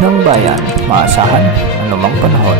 ng bayan, maasahan anumang panahon.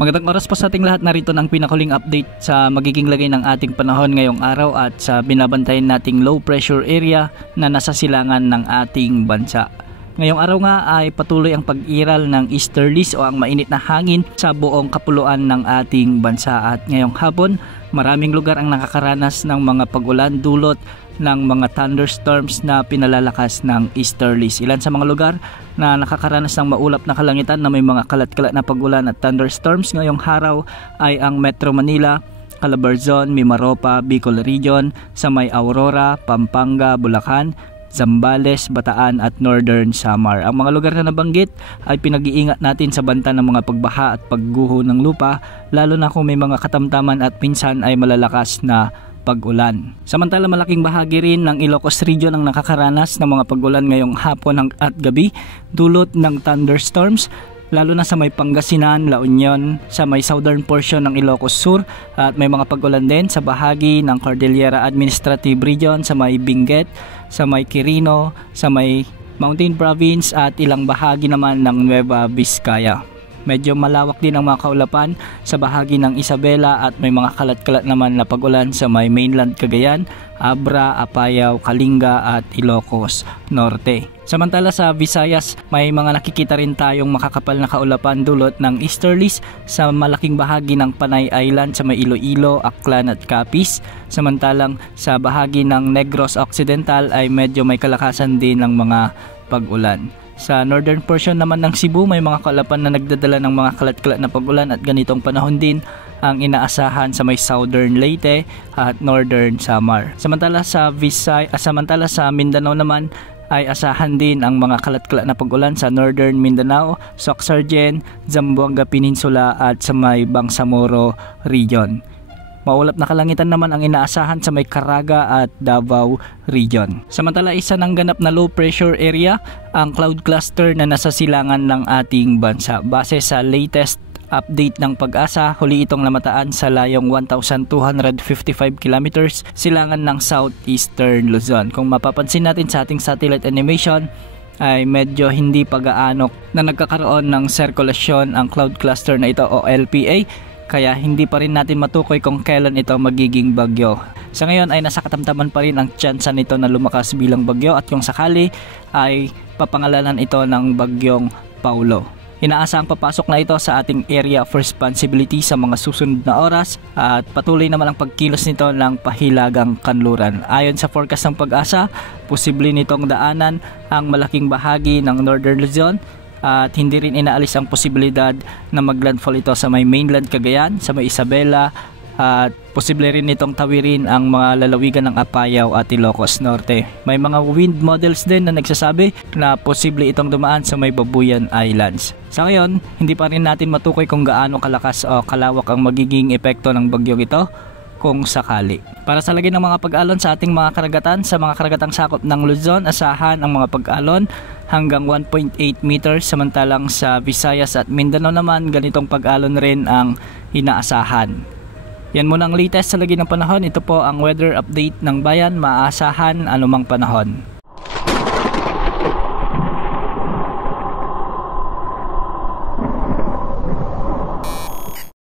Magandang oras po sa ating lahat. Narito ng pinakuling update sa magiging lagay ng ating panahon ngayong araw at sa binabantayan nating low pressure area na nasa silangan ng ating bansa. Ngayong araw nga ay patuloy ang pag-iral ng easterlies o ang mainit na hangin sa buong kapuluan ng ating bansa at ngayong hapon maraming lugar ang nakakaranas ng mga pag-ulan dulot ng mga thunderstorms na pinalalakas ng easterlies. Ilan sa mga lugar na nakakaranas ng maulap na kalangitan na may mga kalat-kalat na pag-ulan at thunderstorms ngayong araw ay ang Metro Manila, Calabarzon, Mimaropa, Bicol Region, sa may Aurora, Pampanga, Bulacan, Zambales, Bataan at Northern Samar. Ang mga lugar na nabanggit ay pinag-iingat natin sa banta ng mga pagbaha at pagguho ng lupa, lalo na kung may mga katamtaman at pinsan ay malalakas na pag-ulan. Samantala malaking bahagi rin ng Ilocos Region ang nakakaranas ng mga pag-ulan ngayong hapon at gabi dulot ng thunderstorms, lalo na sa may Pangasinan, La Union, sa may southern portion ng Ilocos Sur at may mga pag-ulan din sa bahagi ng Cordillera Administrative Region, sa may Benguet, sa may Quirino, sa may Mountain Province at ilang bahagi naman ng Nueva Vizcaya. Medyo malawak din ang mga kaulapan sa bahagi ng Isabela at may mga kalat-kalat naman na pag-ulan sa may mainland Cagayan, Abra, Apayao, Kalinga at Ilocos Norte. Samantala sa Visayas, may mga nakikita rin tayong makakapal na kaulapan dulot ng easterlies sa malaking bahagi ng Panay Island sa may Iloilo, Aklan at Capiz. Samantalang sa bahagi ng Negros Occidental ay medyo may kalakasan din ng mga pag-ulan. Sa northern portion naman ng Cebu, may mga kaulapan na nagdadala ng mga kalat-kalat na pag-ulan at ganitong panahon din ang inaasahan sa may southern Leyte at northern Samar. Samantala sa Mindanao naman ay asahan din ang mga kalat-kalat na pag-ulan sa northern Mindanao, Sorsogon, Zamboanga Peninsula at sa may Bangsamoro region. Maulap na kalangitan naman ang inaasahan sa may Caraga at Davao region. Samantala isa ng ganap na low pressure area ang cloud cluster na nasa silangan ng ating bansa. Base sa latest update ng Pag-asa, huli itong namataan sa layong 1,255 kilometers silangan ng southeastern Luzon. Kung mapapansin natin sa ating satellite animation ay medyo hindi pa-gaano na nagkakaroon ng sirkulasyon ang cloud cluster na ito o LPA, kaya hindi pa rin natin matukoy kung kailan ito magiging bagyo. Sa ngayon ay nasa katamtaman pa rin ang tsansa nito na lumakas bilang bagyo at kung sakali ay papangalanan ito ng bagyong Paulo. Inaasahang papasok na ito sa ating area of responsibility sa mga susunod na oras at patuloy naman ang pagkilos nito ng pahilagang kanluran. Ayon sa forecast ng Pag-asa, posible nitong daanan ang malaking bahagi ng Northern Luzon at hindi rin inaalis ang posibilidad na maglandfall ito sa may mainland Cagayan, sa may Isabela at posible rin itong tawirin ang mga lalawigan ng Apayao at Ilocos Norte. May mga wind models din na nagsasabi na posible itong dumaan sa may Babuyan Islands. Sa ngayon, hindi pa rin natin matukoy kung gaano kalakas o kalawak ang magiging epekto ng bagyong ito kung sakali. Para sa lagay ng mga pag-alon sa ating mga karagatan, sa mga karagatang sakop ng Luzon, asahan ang mga pag-alon hanggang 1.8 meters, samantalang sa Visayas at Mindanao naman ganitong pag-alon rin ang inaasahan. Yan muna ang latest sa lagay ng panahon. Ito po ang weather update ng bayan, maasahan anumang panahon.